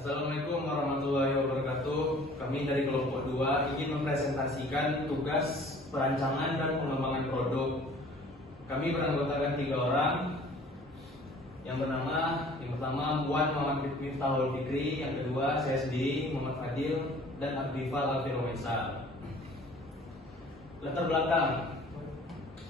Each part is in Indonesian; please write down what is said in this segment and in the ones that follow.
Assalamualaikum warahmatullahi wabarakatuh. Kami dari kelompok 2 ingin mempresentasikan tugas perancangan dan pengembangan produk. Kami beranggotakan 3 orang yang pertama Buan Muhammad Miftahul Fikri, yang kedua saya sendiri Muhammad Fadil, dan Abdifal Alfiromensa. Latar belakang: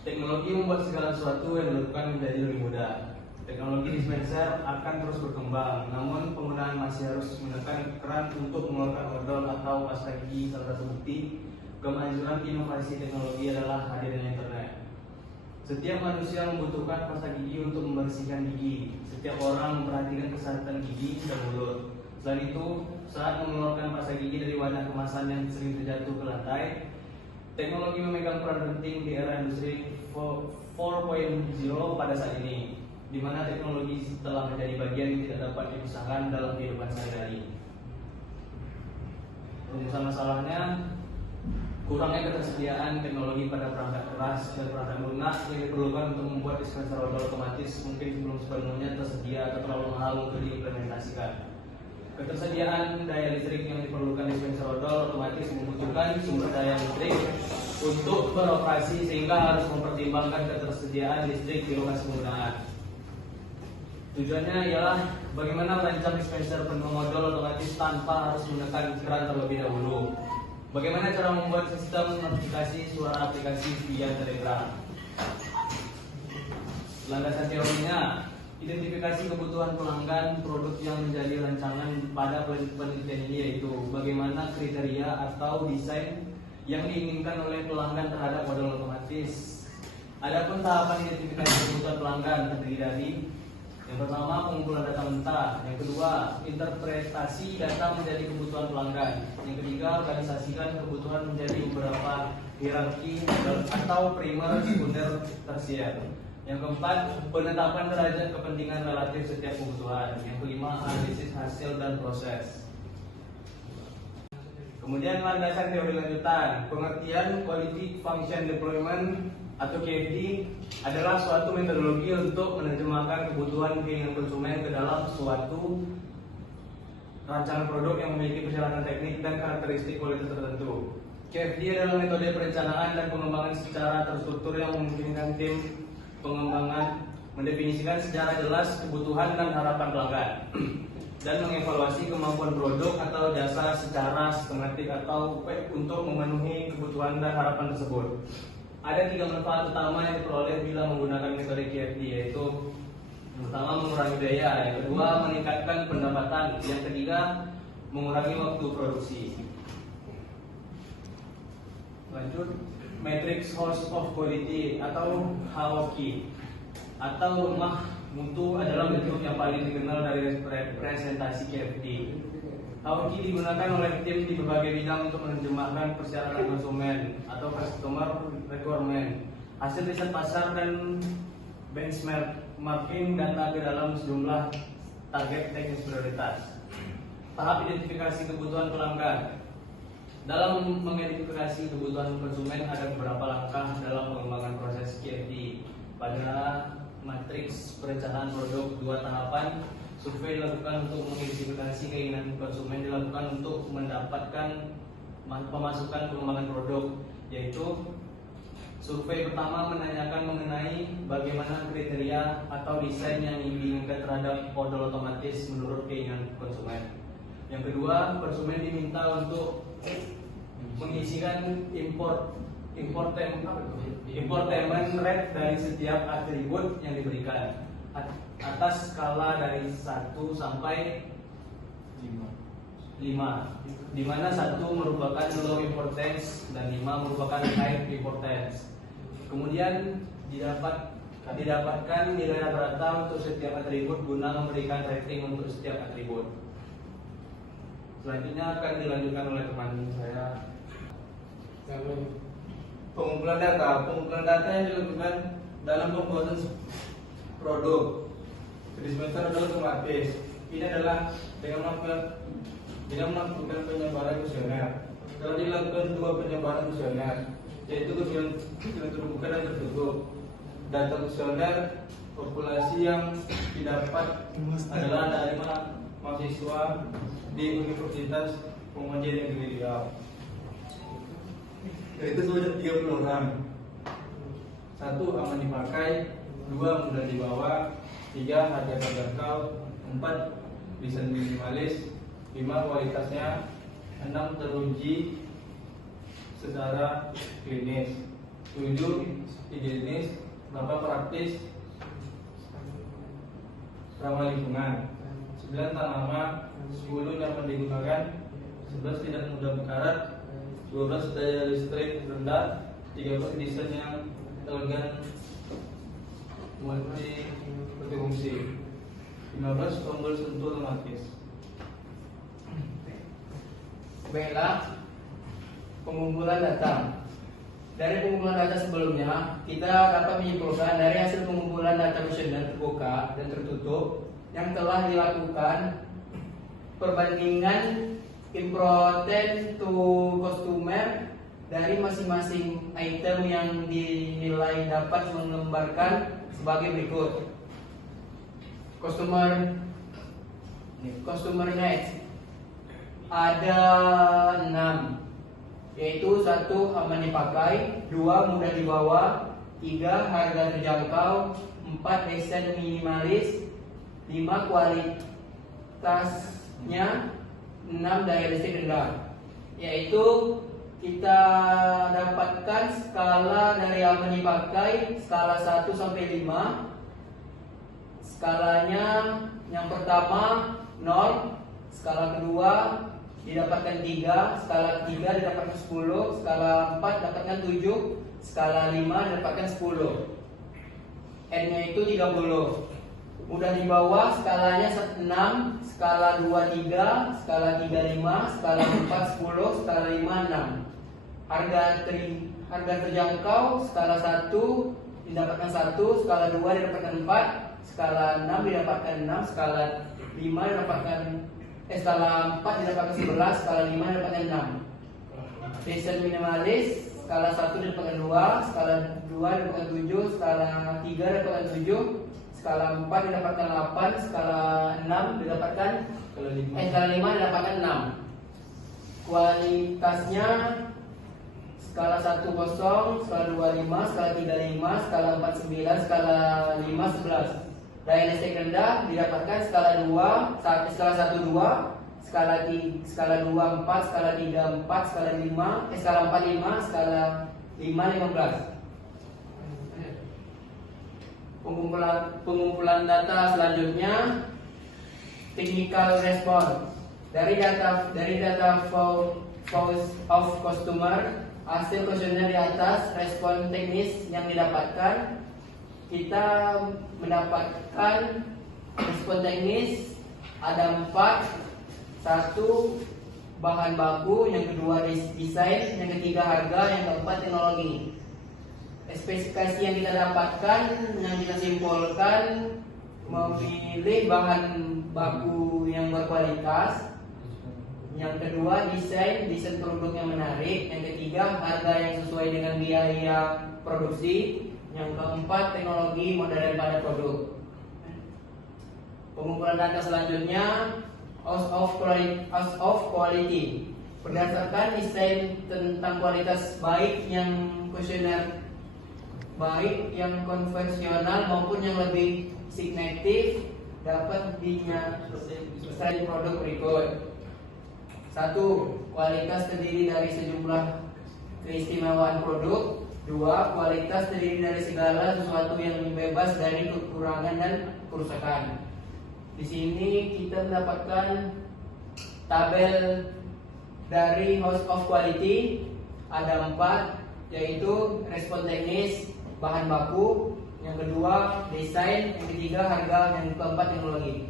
teknologi membuat segala sesuatu yang dilakukan menjadi lebih mudah. Teknologi dispenser akan terus berkembang, namun penggunaan masih harus menekan keran untuk mengeluarkan odol atau pasta gigi. Salah satu bukti kemajuan inovasi teknologi adalah hadirnya internet. Setiap manusia membutuhkan pasta gigi untuk membersihkan gigi. Setiap orang memperhatikan kesehatan gigi dan mulut. Selain itu, saat mengeluarkan pasta gigi dari wadah kemasan yang sering terjatuh ke lantai, teknologi memegang peran penting di era industri 4.0 pada saat ini, di mana teknologi telah menjadi bagian yang tidak dapat dipisahkan dalam kehidupan sehari-hari. Rumusan masalahnya: kurangnya ketersediaan teknologi pada perangkat keras dan perangkat lunak yang diperlukan untuk membuat dispenser odol otomatis mungkin belum sepenuhnya tersedia atau terlalu mahal untuk diimplementasikan. Ketersediaan daya listrik yang diperlukan dispenser odol otomatis membutuhkan sumber daya listrik untuk beroperasi, sehingga harus mempertimbangkan ketersediaan listrik di lokasi penggunaan. Tujuannya ialah bagaimana merancang dispenser penuh odol otomatis tanpa harus menekan keran terlebih dahulu. Bagaimana cara membuat sistem notifikasi suara aplikasi via Telegram. Landasan teorinya: identifikasi kebutuhan pelanggan produk yang menjadi rancangan pada penelitian ini, yaitu bagaimana kriteria atau desain yang diinginkan oleh pelanggan terhadap odol otomatis. Adapun tahapan identifikasi kebutuhan pelanggan terdiri dari: yang pertama, pengumpulan data mentah. Yang kedua, interpretasi data menjadi kebutuhan pelanggan. Yang ketiga, organisasikan kebutuhan menjadi beberapa hierarki atau primer, sekunder, tersier. Yang keempat, penetapan derajat kepentingan relatif setiap kebutuhan. Yang kelima, analisis hasil dan proses. Kemudian landasan teori lanjutan. Pengertian Quality Function Deployment atau QFD adalah suatu metodologi untuk menerjemahkan kebutuhan keinginan konsumen ke dalam suatu rancangan produk yang memiliki perjalanan teknik dan karakteristik kualitas tertentu. QFD adalah metode perencanaan dan pengembangan secara terstruktur yang memungkinkan tim pengembangan mendefinisikan secara jelas kebutuhan dan harapan pelanggan dan mengevaluasi kemampuan produk atau jasa secara sistematik atau untuk memenuhi kebutuhan dan harapan tersebut. Ada 3 manfaat utama yang diperoleh bila menggunakan metode QFD, yaitu yang pertama, mengurangi biaya, yang kedua, meningkatkan pendapatan, yang ketiga, mengurangi waktu produksi. Lanjut, Matrix House of Quality atau HOQ atau rumah mutu adalah bentuk yang paling dikenal dari presentasi QFD. HOQ digunakan oleh tim di berbagai bidang untuk menerjemahkan persyaratan konsumen atau customer requirement, hasil riset pasar, dan benchmarking data ke dalam sejumlah target teknis prioritas. Tahap identifikasi kebutuhan pelanggan. Dalam mengidentifikasi kebutuhan konsumen ada beberapa langkah dalam pengembangan proses QFD. Pada matriks perencanaan produk 2 tahapan. Survei dilakukan untuk mengidentifikasi keinginan konsumen, dilakukan untuk mendapatkan pemasukan pengembangan produk, yaitu survei pertama menanyakan mengenai bagaimana kriteria atau desain yang diinginkan terhadap odol otomatis menurut keinginan konsumen. Yang kedua, konsumen diminta untuk mengisikan importainment rate dari setiap atribut yang diberikan atas skala dari 1 sampai 5, di mana 1 merupakan low importance dan 5 merupakan high importance. Kemudian didapatkan nilai rata-rata untuk setiap atribut guna memberikan rating untuk setiap atribut. Selanjutnya akan dilanjutkan oleh teman saya. Pengumpulan data yang dilakukan dalam pembuatan produk dispenser adalah otomatis. Ini adalah dengan melakukan penyebaran kuesioner. Telah dilakukan 2 penyebaran kuesioner, yaitu kuesioner terbuka dan tertutup. Data kuesioner populasi yang didapat adalah dari mahasiswa di Universitas Pemuda Negeri Riau. Yaitu sebanyak 30 orang. 1. Aman dipakai, 2. Mudah dibawa, 3. Harga terjangkau, 4. Desain minimalis, 5. Kualitasnya, 6. Teruji secara klinis, 7. higienis, 8. Praktis, ramah lingkungan, 9. Tahan lama, 10. Nyaman digunakan, 11. Tidak mudah berkarat, 12. Daya listrik rendah, 13. Desain yang elegan multifungsi, 15. Tombol sentuh otomatis. Baiklah, pengumpulan data. Dari pengumpulan data sebelumnya, kita dapat menyimpulkan dari hasil pengumpulan data kuesioner terbuka dan tertutup yang telah dilakukan perbandingan important to customer dari masing-masing item yang dinilai dapat menggambarkan sebagai berikut. Customer needs ada 6, yaitu 1. Aman dipakai, 2. Mudah dibawa, 3. Harga terjangkau, 4. Desain minimalis, 5. Kualitasnya, 6. Daya listrik rendah. Yaitu kita dapatkan skala dari aman dipakai, skala 1 sampai 5. Skalanya yang pertama 0, skala kedua didapatkan 3, skala ketiga didapatkan 10, skala 4 dapatkan 7, skala 5 didapatkan 10. N-nya itu 30. Mudah dibawa, skalanya 6, skala 2 3, skala 3 5, skala 4 10, skala 5 6. Harga terjangkau, skala 1 didapatkan 1, skala 2 didapatkan 4, skala 6 didapatkan 6, skala 5 didapatkan skala 4 didapatkan 11, skala 5 didapatkan 6. Desain minimalis, skala 1 didapatkan 2, skala 2 didapatkan 7, skala 3 didapatkan 7, skala 4 didapatkan 8, skala 6 didapatkan skala 5 didapatkan 6. Kualitasnya skala 1 0, skala 2 5, skala 3 5, skala 4 9, skala 5 11. Daya listrik rendah didapatkan skala 2, skala 1 2, skala 2 4, skala 3 4, skala 5, skala 4 5, skala 5 15. Pengumpulan data selanjutnya, technical response. Dari data voice of customer, hasil kuesioner di atas, respon teknis yang didapatkan, kita mendapatkan respon teknis ada 4. 1. Bahan baku, yang kedua desain, yang ketiga harga, yang keempat teknologi. Spesifikasi yang kita dapatkan, yang kita simpulkan, memilih bahan baku yang berkualitas. Yang kedua desain produk yang menarik. Yang ketiga harga yang sesuai dengan biaya produksi. Yang keempat teknologi modern pada produk. Pengumpulan data selanjutnya, house of quality. Berdasarkan desain tentang kualitas baik yang kuesioner baik yang konvensional maupun yang lebih signifikan dapat dinyatakan di produk berikut. 1. Kualitas terdiri dari sejumlah keistimewaan produk. 2. Kualitas terdiri dari segala sesuatu yang bebas dari kekurangan dan kerusakan. Di sini kita mendapatkan tabel dari house of quality, ada 4, yaitu respon teknis, bahan baku, yang kedua desain, yang ketiga harga, yang keempat teknologi.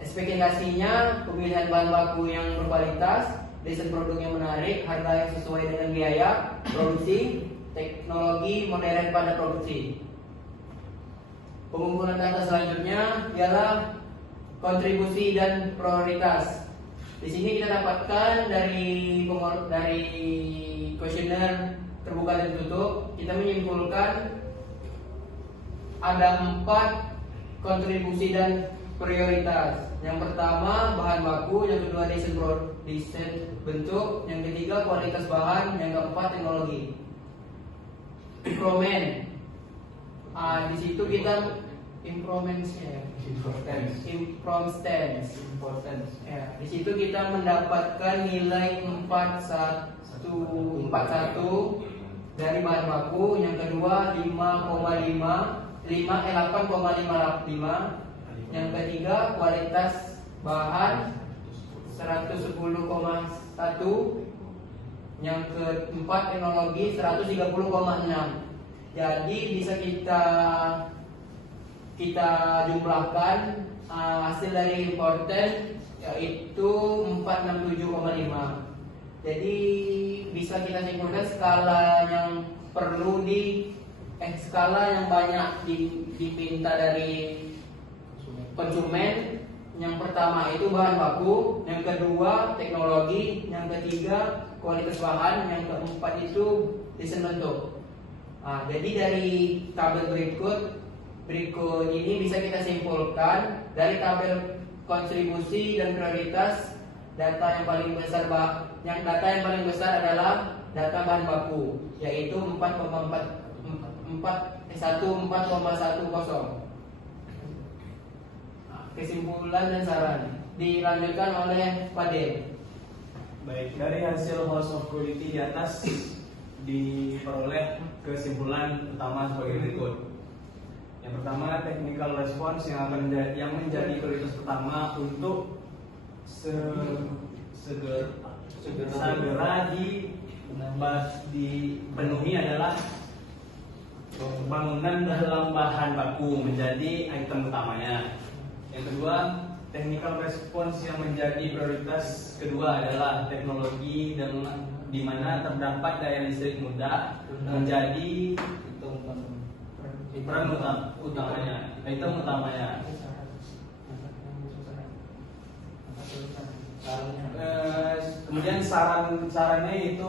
Spesifikasinya pemilihan bahan baku yang berkualitas, desain produk yang menarik, harga yang sesuai dengan biaya produksi, teknologi modern pada produksi. Pengumpulan data selanjutnya ialah kontribusi dan prioritas. Di sini kita dapatkan dari kuesioner terbuka dan tutup, kita menyimpulkan ada 4 kontribusi dan prioritas. Yang pertama bahan baku, yang kedua desain bentuk, yang ketiga kualitas bahan, yang keempat teknologi. Improvement. Di situ kita improvementsnya, importance. Ya, di situ kita mendapatkan nilai 41 dari bahan baku, yang kedua 8,55, yang ketiga kualitas bahan 110,1, yang keempat teknologi 130,6. Jadi bisa kita jumlahkan hasil dari important yaitu 467,5. Jadi bisa kita simpulkan skala yang perlu skala yang banyak dipinta dari konsumen. Yang pertama itu bahan baku, yang kedua teknologi, yang ketiga kualitas bahan, yang keempat itu desain bentuk. Jadi dari tabel berikut ini bisa kita simpulkan dari tabel kontribusi dan prioritas data yang paling besar adalah data bahan baku yaitu 14,10. Kesimpulan dan saran dilanjutkan oleh Pak Den. Baik, dari hasil House of Quality di atas diperoleh kesimpulan utama sebagai berikut. Yang pertama, technical response yang menjadi prioritas pertama untuk segera dipenuhi adalah bangunan dalam bahan baku menjadi item utamanya. Yang kedua, technical response yang menjadi prioritas kedua adalah teknologi dan di mana terdapat daya listrik mudah menjadi item utamanya. Kemudian sarannya itu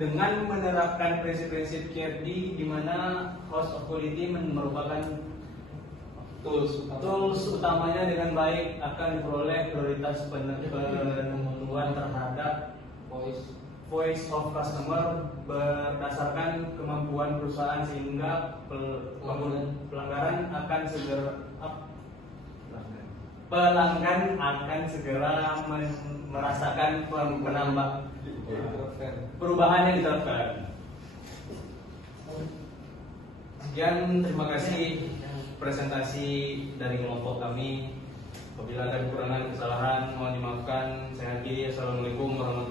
dengan menerapkan prinsip-prinsip KFD di mana House of Quality merupakan tools utamanya dengan baik akan diperoleh prioritas pemenuhan terhadap voice of customer berdasarkan kemampuan perusahaan sehingga pelanggan akan segera merasakan perubahan yang diterapkan. Sekian, terima kasih presentasi dari kelompok kami. Apabila ada kekurangan kesalahan mohon dimaafkan. Saya akhiri. Assalamualaikum warahmatullahi wabarakatuh.